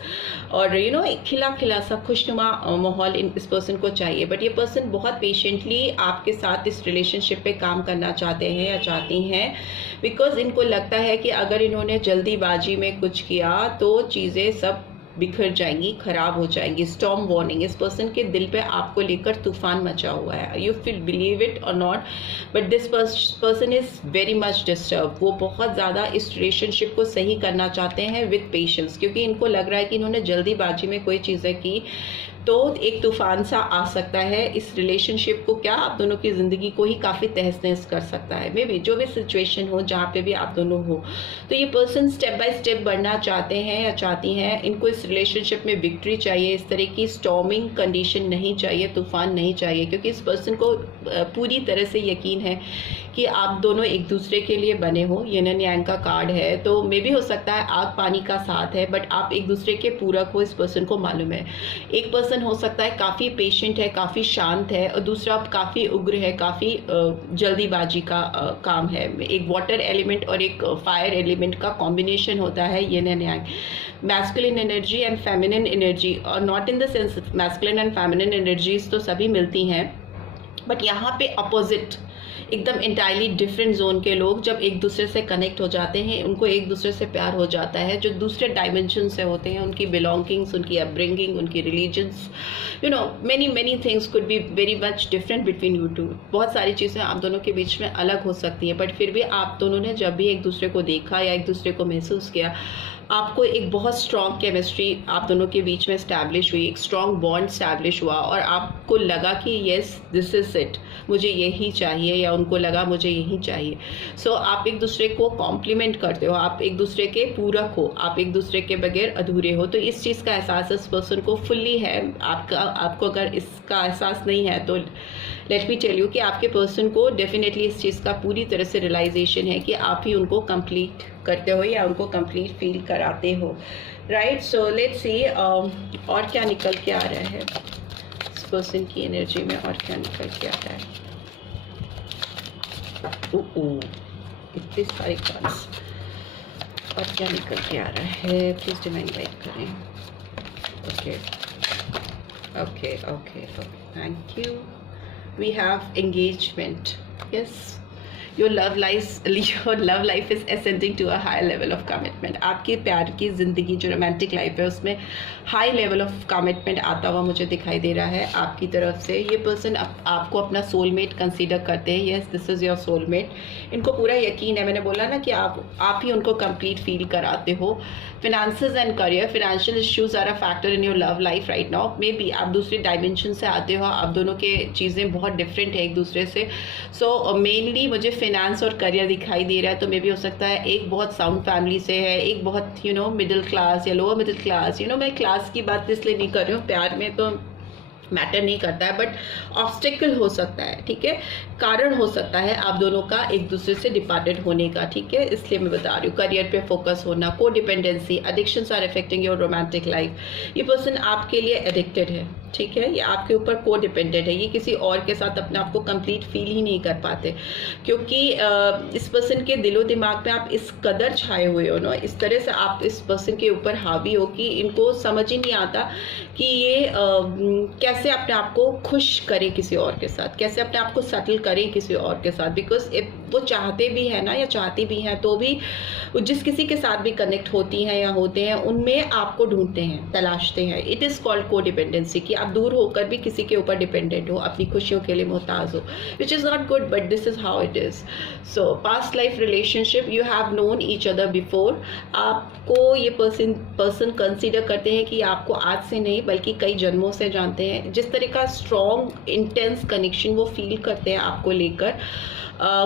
और एक खिला खिला सा खुशनुमा माहौल इस पर्सन को चाहिए। बट ये पर्सन बहुत पेशेंटली आपके साथ इस रिलेशनशिप पे काम करना चाहते हैं या चाहती हैं, बिकॉज इनको लगता है कि अगर इन्होंने जल्दीबाजी में कुछ किया तो चीज़ें सब बिखर जाएंगी, खराब हो जाएंगी। स्टॉर्म वार्निंग, इस पर्सन के दिल पे आपको लेकर तूफान मचा हुआ है। यू फील बिलीव इट और not, but this person is very much disturb. वो बहुत ज़्यादा इस रिलेशनशिप को सही करना चाहते हैं विद पेशेंस, क्योंकि इनको लग रहा है कि इन्होंने जल्दीबाजी में कोई चीज़ें की तो एक तूफान सा आ सकता है इस रिलेशनशिप को, क्या आप दोनों की ज़िंदगी को ही काफ़ी तहस नहस कर सकता है। मे बी जो भी सिचुएशन हो, जहाँ पे भी आप दोनों हो, तो ये पर्सन स्टेप बाय स्टेप बढ़ना चाहते हैं या चाहती हैं। इनको इस रिलेशनशिप में विक्ट्री चाहिए, इस तरह की स्टॉर्मिंग कंडीशन नहीं चाहिए, तूफान नहीं चाहिए, क्योंकि इस पर्सन को पूरी तरह से यकीन है कि आप दोनों एक दूसरे के लिए बने हो। यिन एंड यांग का कार्ड है, तो मे भी हो सकता है आग पानी का साथ है, बट आप एक दूसरे के पूरक हो, इस पर्सन को मालूम है। एक पर्सन हो सकता है काफ़ी पेशेंट है, काफ़ी शांत है, और दूसरा काफ़ी उग्र है, काफ़ी जल्दीबाजी का काम है। एक वाटर एलिमेंट और एक फायर एलिमेंट का कॉम्बिनेशन होता है yin and yang. Masculine energy and feminine energy, और not in the sense masculine and feminine energies तो सभी मिलती हैं, बट यहाँ पे अपोजिट, एकदम इंटायरली डिफरेंट जोन के लोग जब एक दूसरे से कनेक्ट हो जाते हैं, उनको एक दूसरे से प्यार हो जाता है, जो दूसरे डायमेंशन से होते हैं, उनकी बिलोंगिंग्स, उनकी अपब्रिंगिंग, उनकी religions, many things could be very much different between you two. बहुत सारी चीज़ें आप दोनों के बीच में अलग हो सकती हैं, बट फिर भी आप दोनों ने जब भी एक दूसरे को देखा या एक दूसरे को महसूस किया, आपको एक बहुत स्ट्रॉन्ग केमिस्ट्री आप दोनों के बीच में इस्टेब्लिश हुई, एक स्ट्रॉन्ग बॉन्ड इस्टेब्लिश हुआ, और आपको लगा कि येस दिस इज इट, मुझे यही चाहिए, या उनको लगा मुझे यही चाहिए। सो आप एक दूसरे को कॉम्प्लीमेंट करते हो, आप एक दूसरे के पूरक हो, आप एक दूसरे के बगैर अधूरे हो। तो इस चीज़ का एहसास इस पर्सन को फुल्ली है। आपको अगर इसका एहसास नहीं है तो लेट मी टेल यू कि आपके पर्सन को डेफिनेटली इस चीज़ का पूरी तरह से रियलाइजेशन है कि आप ही उनको कंप्लीट करते हो या उनको कंप्लीट फील कराते हो। राइट, सो लेट्स सी और क्या निकल के आ रहा है इस पर्सन की एनर्जी में, और क्या निकल के आ रहा है। इतनी सारी कार्ड्स, और क्या निकल के आ रहा है? प्लीज़ डिवाइन गाइड करें। Okay okay okay okay, thank you. We have engagement. Yes, your love life is ascending to a higher level of commitment। आपकी प्यार की ज़िंदगी जो रोमांटिक लाइफ है उसमें हाई लेवल ऑफ कमिटमेंट आता हुआ मुझे दिखाई दे रहा है आपकी तरफ से। ये पर्सन आपको अपना सोलमेट कंसीडर करते हैं। Yes, this is your soulmate. इनको पूरा यकीन है, मैंने बोला ना कि आप ही उनको कंप्लीट फील कराते हो। Finances and career, financial issues are a factor in your love life right now. Maybe आप दूसरे डायमेंशन से आते हो, आप दोनों के चीज़ें बहुत डिफरेंट है एक दूसरे से। सो मेनली मुझे फिनेंस और करियर दिखाई दे रहा है, तो मे भी हो सकता है एक बहुत साउंड फैमिली से है, एक बहुत मिडिल क्लास या लोअर मिडिल क्लास। मैं क्लास की बात इसलिए नहीं कर रही हूँ, प्यार में तो मैटर नहीं करता है, बट ऑब्स्टेकल हो सकता है, ठीक है, कारण हो सकता है आप दोनों का एक दूसरे से डिपार्टेड होने का, ठीक है, इसलिए मैं बता रही हूँ। करियर पे फोकस होना, codependency, addictions are affecting your romantic life. ये पर्सन आपके लिए एडिक्टेड है, ठीक है, ये आपके ऊपर को डिपेंडेंट है। ये किसी और के साथ अपने आप को कंप्लीट फील ही नहीं कर पाते, क्योंकि इस पर्सन के दिलो दिमाग में आप इस कदर छाए हुए हो ना, इस तरह से आप इस पर्सन के ऊपर हावी हो कि इनको समझ ही नहीं आता कि ये कैसे अपने आप को खुश करें किसी और के साथ, कैसे अपने आप को सेटल करें किसी और के साथ। बिकॉज वो चाहते भी हैं ना, या चाहती भी हैं, तो भी जिस किसी के साथ भी कनेक्ट होती हैं या होते हैं उनमें आपको ढूंढते हैं, तलाशते हैं। इट इज़ कॉल्ड को डिपेंडेंसी, कि आप दूर होकर भी किसी के ऊपर डिपेंडेंट हो, अपनी खुशियों के लिए मोहताज हो, which is not good, but this is how it is. So past life relationship, you have known each other before. आपको ये पर्सन कंसिडर करते हैं कि आपको आज से नहीं बल्कि कई जन्मों से जानते हैं। जिस तरह का स्ट्रॉन्ग इंटेंस कनेक्शन वो फील करते हैं आपको लेकर,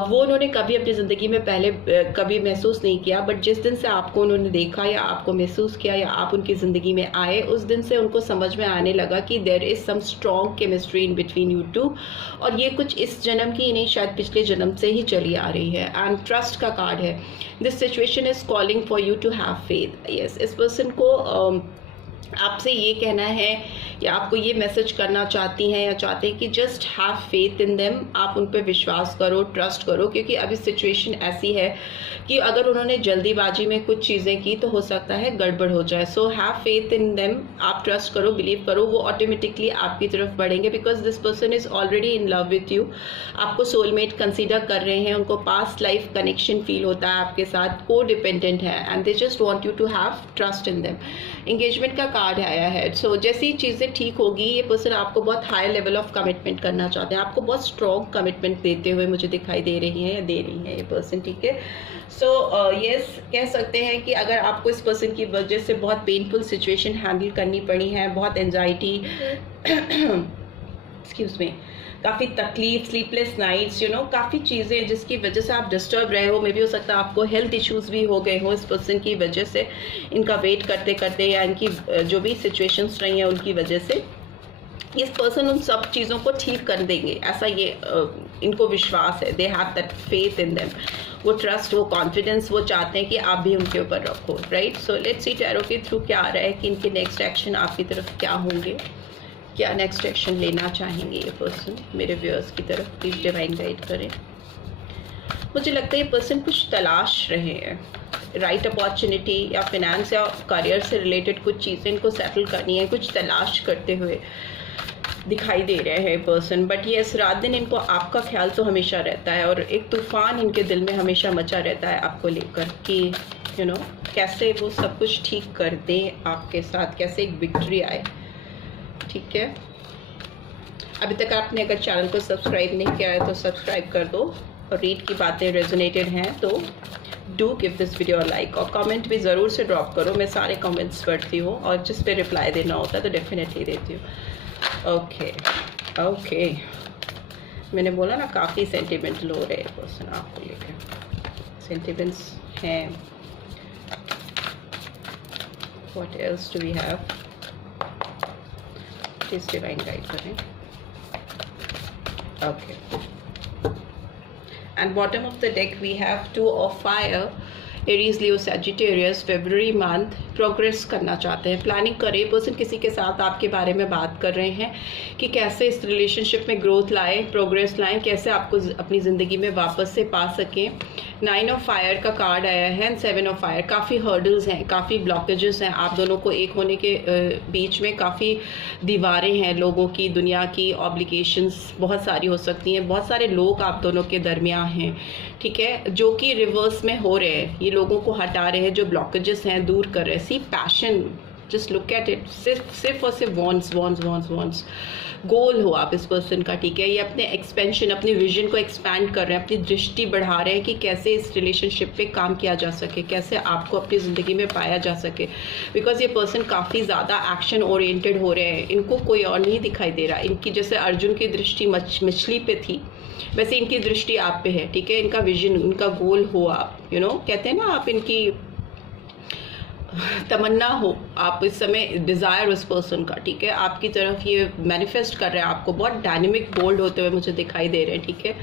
वो उन्होंने कभी अपनी ज़िंदगी में पहले कभी महसूस नहीं किया, बट जिस दिन से आपको उन्होंने देखा या आपको महसूस किया या आप उनकी ज़िंदगी में आए, उस दिन से उनको समझ में आने लगा कि there is some strong chemistry in between you two. और ये कुछ इस जन्म की नहीं, शायद पिछले जन्म से ही चली आ रही है। एंड ट्रस्ट का कार्ड है। This situation is calling for you to have faith. Yes, इस पर्सन को आपसे ये कहना है या आपको ये मैसेज करना चाहती हैं या चाहते हैं कि just have faith in them. आप उन पर विश्वास करो, ट्रस्ट करो, क्योंकि अभी सिचुएशन ऐसी है कि अगर उन्होंने जल्दीबाजी में कुछ चीज़ें की तो हो सकता है गड़बड़ हो जाए। So have faith in them, आप ट्रस्ट करो, बिलीव करो, वो ऑटोमेटिकली आपकी तरफ बढ़ेंगे। Because this person is already in love with you, आपको सोलमेट कंसिडर कर रहे हैं, उनको पास्ट लाइफ कनेक्शन फील होता है आपके साथ, को डिपेंडेंट है, and they just want you to have trust in them. Engagement का कार्ड आया है। सो जैसी चीज़ें ठीक होगी, ये पर्सन आपको बहुत हाई लेवल ऑफ कमिटमेंट करना चाहते हैं, आपको बहुत स्ट्रॉन्ग कमिटमेंट देते हुए मुझे दिखाई दे रही है या दे रही है ये पर्सन, ठीक है। सो यस, कह सकते हैं कि अगर आपको इस पर्सन की वजह से बहुत पेनफुल सिचुएशन हैंडल करनी पड़ी है, बहुत एंजाइटी एक्सक्यूज मी, काफ़ी तकलीफ, स्लीपलेस नाइट्स, काफ़ी चीज़ें जिसकी वजह से आप डिस्टर्ब रहे हो। मे भी हो सकता है आपको हेल्थ इश्यूज भी हो गए हो इस पर्सन की वजह से, इनका वेट करते करते, या इनकी जो भी सिचुएशंस रही हैं उनकी वजह से। इस पर्सन उन सब चीज़ों को ठीक कर देंगे, ऐसा ये इनको विश्वास है। They have that faith in them, वो ट्रस्ट, वो कॉन्फिडेंस वो चाहते हैं कि आप भी उनके ऊपर रखो, right. So let's see tarot के थ्रू क्या आ रहा है कि इनके नेक्स्ट एक्शन आपकी तरफ क्या होंगे, क्या नेक्स्ट एक्शन लेना चाहेंगे ये पर्सन मेरे व्यूअर्स की तरफ। प्लीज़ डिवाइन गाइड करें। मुझे लगता है ये पर्सन कुछ तलाश रहे हैं, राइट अपॉर्चुनिटी या फिनेंस या करियर से रिलेटेड कुछ चीज़ें इनको सेटल करनी है, कुछ तलाश करते हुए दिखाई दे रहे हैं पर्सन। बट ये रात दिन इनको आपका ख्याल तो हमेशा रहता है, और एक तूफान इनके दिल में हमेशा मचा रहता है आपको लेकर कि कैसे वो सब कुछ ठीक कर दें आपके साथ, कैसे एक विक्ट्री आए, ठीक है। अभी तक आपने अगर चैनल को सब्सक्राइब नहीं किया है तो सब्सक्राइब कर दो, और रीड की बातें रेजोनेटेड हैं तो do give this video like, और कमेंट भी ज़रूर से ड्रॉप करो। मैं सारे कमेंट्स पढ़ती हूँ, और जिस पे रिप्लाई देना होता है तो डेफिनेटली देती हूँ। ओके, मैंने बोला ना काफ़ी सेंटिमेंटल हो रहे हैं पर्सन आपको लेकर, सेंटिमेंट्स हैं। What else do we have, please divine guide करें। Okay, and bottom of the deck we have 2 of fire। Aries, Leo, Sagittarius, फरवरी मंथ प्रोग्रेस करना चाहते हैं, प्लानिंग करें। पर्सन किसी के साथ आपके बारे में बात कर रहे हैं कि कैसे इस रिलेशनशिप में ग्रोथ लाएं, प्रोग्रेस लाएं, कैसे आपको अपनी ज़िंदगी में वापस से पा सकें। 9 ऑफ फायर का कार्ड आया है एंड 7 ऑफ फायर। काफ़ी हर्डल्स हैं, काफ़ी ब्लॉकेजेस हैं आप दोनों को एक होने के बीच में, काफ़ी दीवारें हैं लोगों की, दुनिया की, ऑब्लिगेशंस बहुत सारी हो सकती हैं, बहुत सारे लोग आप दोनों के दरमियान हैं, ठीक है, जो कि रिवर्स में हो रहे हैं। ये लोगों को हटा रहे हैं, जो ब्लॉकेजेस हैं दूर कर रहे हैं। See passion, just look at it, सिर्फ और सिर्फ वॉन्ट्स गोल हो आप इस पर्सन का, ठीक है। ये अपने एक्सपेंशन, अपने विजन को एक्सपैंड कर रहे हैं, अपनी दृष्टि बढ़ा रहे हैं कि कैसे इस रिलेशनशिप पे काम किया जा सके, कैसे आपको अपनी ज़िंदगी में पाया जा सके। बिकॉज ये पर्सन काफ़ी ज़्यादा एक्शन ओरिएंटेड हो रहे हैं, इनको कोई और नहीं दिखाई दे रहा। इनकी जैसे अर्जुन की दृष्टि मछली पे थी, वैसे इनकी दृष्टि आप पे है, ठीक है। इनका विजन, उनका गोल हो आप, कहते हैं ना, आप इनकी तमन्ना हो, आप इस समय डिज़ायर उस पर्सन का, ठीक है, आपकी तरफ ये मैनिफेस्ट कर रहे हैं, आपको बहुत डायनेमिक बोल्ड होते हुए मुझे दिखाई दे रहे हैं, ठीक है।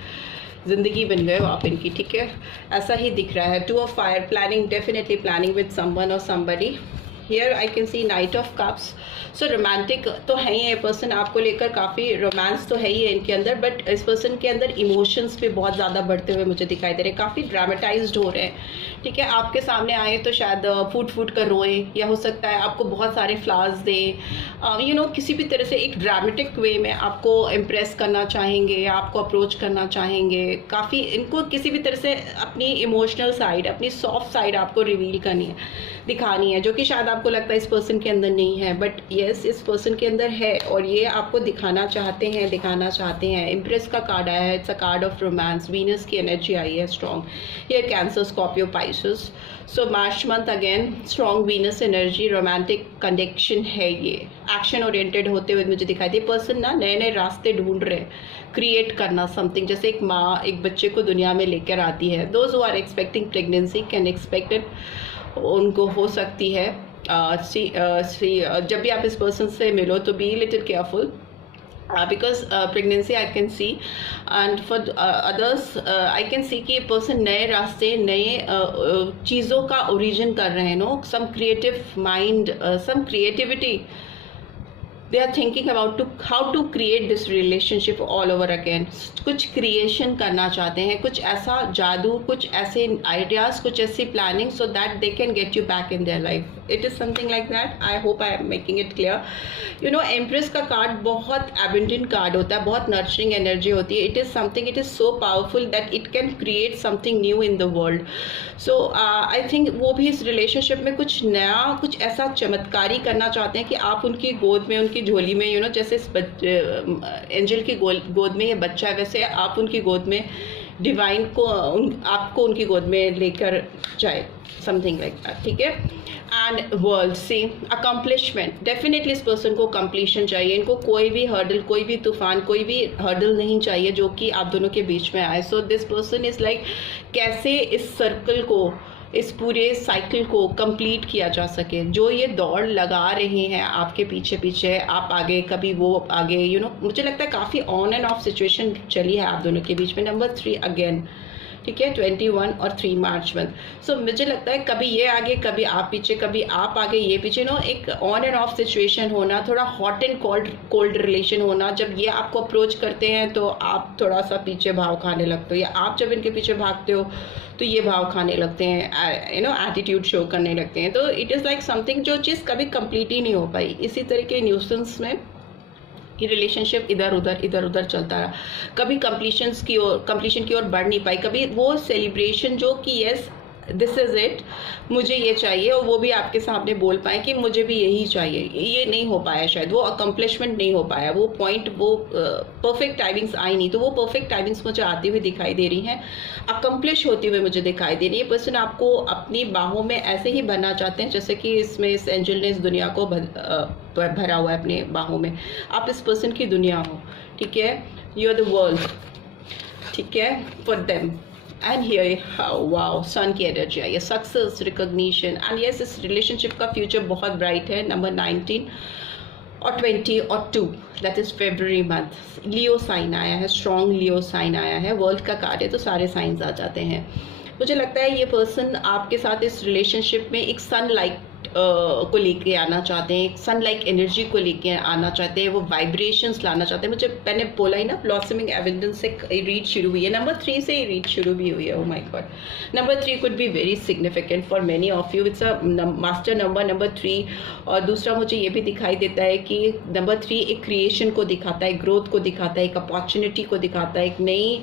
ज़िंदगी बन गए हो आप इनकी, ठीक है, ऐसा ही दिख रहा है। 2 of fire, planning, definitely planning with someone और somebody. Here I can see knight of cups. So romantic तो है ही, ये पर्सन आपको लेकर काफ़ी रोमांस तो है ही है इनके अंदर, बट इस पर्सन के अंदर इमोशंस भी बहुत ज़्यादा बढ़ते हुए मुझे दिखाई दे रहे हैं, काफ़ी ड्रामेटाइज्ड हो रहे हैं, ठीक है। आपके सामने आए तो शायद फूट कर रोए, या हो सकता है आपको बहुत सारे फ्लावर्स दें, किसी भी तरह से एक ड्रामेटिक वे में आपको इम्प्रेस करना चाहेंगे या आपको अप्रोच करना चाहेंगे। काफ़ी इनको किसी भी तरह से अपनी इमोशनल साइड, अपनी सॉफ्ट साइड आपको रिवील करनी है, दिखानी है, जो कि शायद आपको लगता है इस पर्सन के अंदर नहीं है, बट यस, इस पर्सन के अंदर है और ये आपको दिखाना चाहते हैं, दिखाना चाहते हैं। इम्प्रेस का कार्ड आया है, it's a card of romance, Venus की एनर्जी आई है स्ट्रॉन्ग। ये Cancer, Scorpio, Pisces. So March month again strong Venus energy, romantic connection है, ये एक्शन ओरिएंटेड होते हुए मुझे दिखाई दे। पर्सन ना नए नए रास्ते ढूंढ रहे हैं, क्रिएट करना समथिंग, जैसे एक माँ एक बच्चे को दुनिया में लेकर आती है। Those who are expecting pregnancy can expect it, उनको हो सकती है। जब भी आप इस पर्सन से मिलो तो be little careful, because pregnancy I can see, and for others I can see कि ये पर्सन नए रास्ते, नए चीज़ों का ओरिजिन कर रहे हैं, some creative mind, some creativity they are thinking about how to create this relationship all over again। कुछ क्रिएशन करना चाहते हैं, कुछ ऐसा जादू, कुछ ऐसे आइडियाज, कुछ ऐसी planning, so that they can get you back in their life। It is something like that। I hope I am making it clear। Empress का कार्ड बहुत एबंडेंट कार्ड होता है, बहुत नर्चरिंग एनर्जी होती है। It is something, it is so powerful that it can create something new in the world. So I think वो भी इस रिलेशनशिप में कुछ नया, कुछ ऐसा चमत्कारी करना चाहते हैं कि आप उनकी गोद में, उनकी झोली में, जैसे इस एंजल की गोद में ये बच्चा है, वैसे आप उनकी गोद में डिवाइन को, आपको उनकी गोद में लेकर जाए, समथिंग लाइक दैट, ठीक है। And world see accomplishment, definitely इस पर्सन को कंप्लीशन चाहिए, इनको कोई भी हर्डल, कोई भी तूफान, कोई भी हर्डल नहीं चाहिए जो कि आप दोनों के बीच में आए। सो दिस पर्सन इज लाइक, कैसे इस सर्कल को, इस पूरे साइकिल को कंप्लीट किया जा सके। जो ये दौड़ लगा रहे हैं आपके पीछे पीछे, आप आगे, कभी वो आगे, मुझे लगता है काफ़ी ऑन एंड ऑफ सिचुएशन चली है आप दोनों के बीच में। नंबर 3 अगेन, ठीक है, 21 और 3 मार्च में। सो मुझे लगता है कभी ये आगे, कभी आप पीछे, कभी आप आगे, ये पीछे, एक ऑन एंड ऑफ सिचुएशन होना, थोड़ा हॉट एंड कोल्ड रिलेशन होना। जब ये आपको अप्रोच करते हैं तो आप थोड़ा सा पीछे भाव खाने लगते हो, या आप जब इनके पीछे भागते हो तो ये भाव खाने लगते हैं, एटीट्यूड शो करने लगते हैं। तो इट इज़ लाइक समथिंग, जो चीज़ कभी कंप्लीट ही नहीं हो पाई। इसी तरह के न्यूसेंस में ये रिलेशनशिप इधर उधर चलता रहा, कभी कंप्लीशन की ओर बढ़ नहीं पाई। कभी वो सेलिब्रेशन जो कि यस दिस इज़ इट, मुझे ये चाहिए, और वो भी आपके सामने बोल पाए कि मुझे भी यही चाहिए, ये नहीं हो पाया, शायद वो अकम्पलिशमेंट नहीं हो पाया, वो पॉइंट, वो परफेक्ट टाइमिंग्स आई नहीं। तो वो परफेक्ट टाइमिंग्स मुझे आती हुई दिखाई दे रही हैं, अकम्पलिश होती हुई मुझे दिखाई दे रही है। पर्सन आपको अपनी बाहों में ऐसे ही भरना चाहते हैं जैसे कि इसमें इस एंजल ने इस दुनिया को भरा हुआ है अपने बाहों में। आप इस पर्सन की दुनिया हो, ठीक है, यू आर द वर्ल्ड, ठीक है, for them. And here wow, sun की एनर्जी आई है, सक्सेस, रिकॉग्निशन, एंड यस, इस रिलेशनशिप का फ्यूचर बहुत ब्राइट है। नंबर 19 और 20 और 2, that is February month. Leo sign आया है, स्ट्रॉन्ग लियो साइन आया है, वर्ल्ड का कार्ड है तो सारे साइंस आ जाते हैं। मुझे लगता है ये पर्सन आपके साथ इस रिलेशनशिप में एक सनलाइट को लेके आना चाहते हैं, एक सनलाइट एनर्जी को लेके आना चाहते हैं, वो वाइब्रेशंस लाना चाहते हैं। मुझे मैंने बोला ही ना, ब्लॉसमिंग एविडेंस से रीड शुरू हुई है, नंबर 3 से ही रीड शुरू भी हुई है। Oh my God, number 3 could be very significant for many of you. It's a master number 3। और दूसरा मुझे ये भी दिखाई देता है कि नंबर 3 एक क्रिएशन को दिखाता है, ग्रोथ को दिखाता है, एक अपॉर्चुनिटी को दिखाता है, एक नई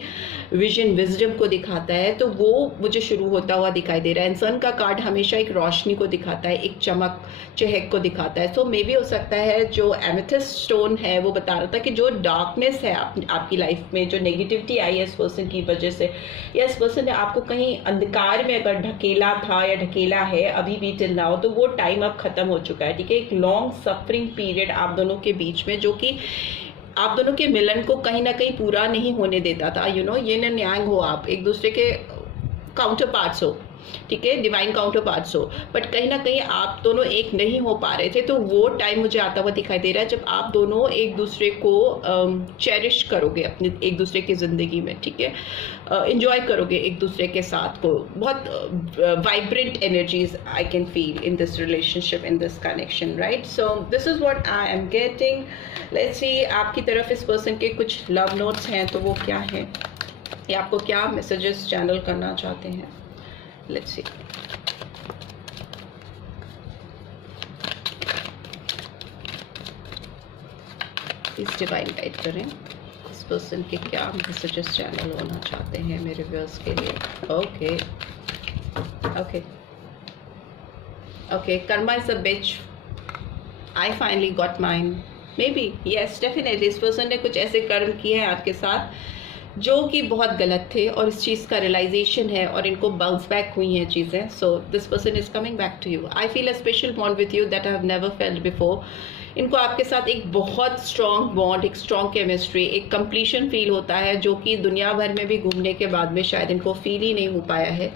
विजन विजडम को दिखाता है। तो वो मुझे शुरू होता हुआ दिखाई दे रहा है। सन का कार्ड हमेशा एक रोशनी को दिखाता है, एक चमक चहक को दिखाता है। सो मे भी हो सकता है जो एमेथिस्ट स्टोन है वो बता रहा था कि जो डार्कनेस है आपकी लाइफ में, जो नेगेटिविटी आई है इस पर्सन की वजह से, या इस पर्सन ने आपको कहीं अंधकार में अगर ढकेला था या ढकेला है अभी भी टिल नाउ, तो वो टाइम अब खत्म हो चुका है। ठीक है, एक लॉन्ग सफरिंग पीरियड आप दोनों के बीच में, जो कि आप दोनों के मिलन को कहीं ना कहीं पूरा नहीं होने देता था। यू नो, ये न्यांग हो, आप एक दूसरे के काउंटर पार्ट्स हो, ठीक है, डिवाइन काउंटर पार्ट्स हो, बट कहीं ना कहीं आप दोनों एक नहीं हो पा रहे थे। तो वो टाइम मुझे आता हुआ दिखाई दे रहा है जब आप दोनों एक दूसरे को चेरिश करोगे अपने एक दूसरे की ज़िंदगी में, ठीक है, इंजॉय करोगे एक दूसरे के साथ को। बहुत vibrant energies I can feel in this relationship, in this connection, right. So this is what I am getting. Let's सी आपकी तरफ इस पर्सन के कुछ लव नोट्स हैं तो वो क्या है, या आपको क्या मैसेजेस चैनल करना चाहते हैं। Let's see. इस डिवाइन गाइड करें, इस पर्सन के क्या मैसेजेस चैनल होना चाहते हैं मेरे व्यूअर्स के लिए। Okay okay okay, karma is a bitch, I finally got mine. Maybe, yes, definitely इस पर्सन ने कुछ ऐसे कर्म किए हैं आपके साथ जो कि बहुत गलत थे, और इस चीज़ का रियलाइजेशन है और इनको बाउंस बैक हुई हैं चीज़ें। So this person is coming back to you. I feel a special bond with you that I have never felt before. इनको आपके साथ एक बहुत स्ट्रॉन्ग बॉन्ड, एक स्ट्रॉन्ग केमिस्ट्री, एक कंप्लीशन फील होता है, जो कि दुनिया भर में भी घूमने के बाद में शायद इनको फील ही नहीं हो पाया है।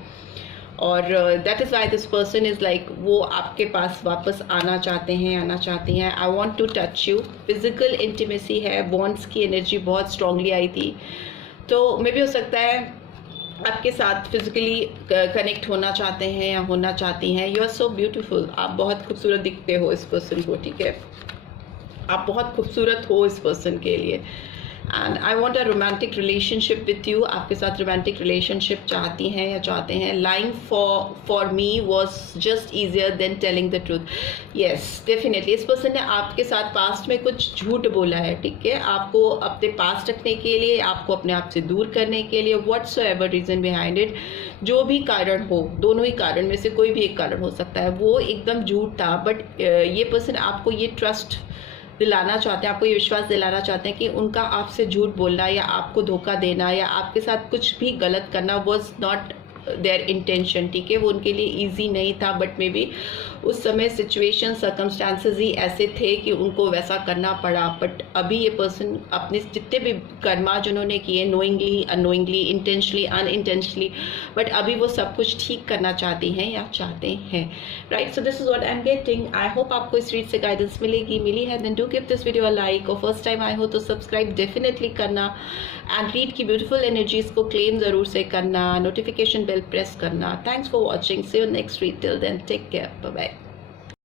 और that is why this person is like, वो आपके पास वापस आना चाहते हैं, आना चाहती हैं। I want to touch you, physical intimacy है, बॉन्ड्स की एनर्जी बहुत स्ट्रांगली आई थी। तो मे भी हो सकता है आपके साथ फिजिकली कनेक्ट होना चाहते हैं या होना चाहती हैं। यू आर सो ब्यूटीफुल, आप बहुत खूबसूरत दिखते हो इस पर्सन को, ठीक है, आप बहुत खूबसूरत हो इस पर्सन के लिए। And I want a romantic relationship with you. आपके साथ रोमांटिक रिलेशनशिप चाहती हैं या चाहते हैं। Lying for me was just easier than telling the truth. Yes, definitely इस पर्सन ने आपके साथ पास्ट में कुछ झूठ बोला है, ठीक है, आपको अपने पास रखने के लिए, आपको अपने आप से दूर करने के लिए, व्हाटसोएवर रीजन बिहाइंड इट, जो भी कारण हो, दोनों ही कारण में से कोई भी एक कारण हो सकता है, वो एकदम झूठ था। बट ये पर्सन आपको ये ट्रस्ट दिलाना चाहते हैं, आपको ये विश्वास दिलाना चाहते हैं कि उनका आपसे झूठ बोलना या आपको धोखा देना या आपके साथ कुछ भी गलत करना वॉज नॉट देयर इंटेंशन, ठीक है, वो उनके लिए इजी नहीं था। बट मे बी उस समय सिचुएशन सर्कमस्टांसेस ही ऐसे थे कि उनको वैसा करना पड़ा। बट अभी ये पर्सन अपने जितने भी कर्मा जिन्होंने किए, knowingly, unknowingly, intentionally, unintentionally, but अभी वो सब कुछ ठीक करना चाहती हैं या चाहते हैं, right. So this is what I am getting. I hope आपको इस रीड से गाइडेंस मिली है। Then do give this video a like, और फर्स्ट टाइम आए हो तो सब्सक्राइब डेफिनेटली करना, एंड रीड की ब्यूटीफुल एनर्जीज को क्लेम जरूर से करना, नोटिफिकेशन बेल प्रेस करना। Thanks for watching, see you next read, till then take care, bye bye.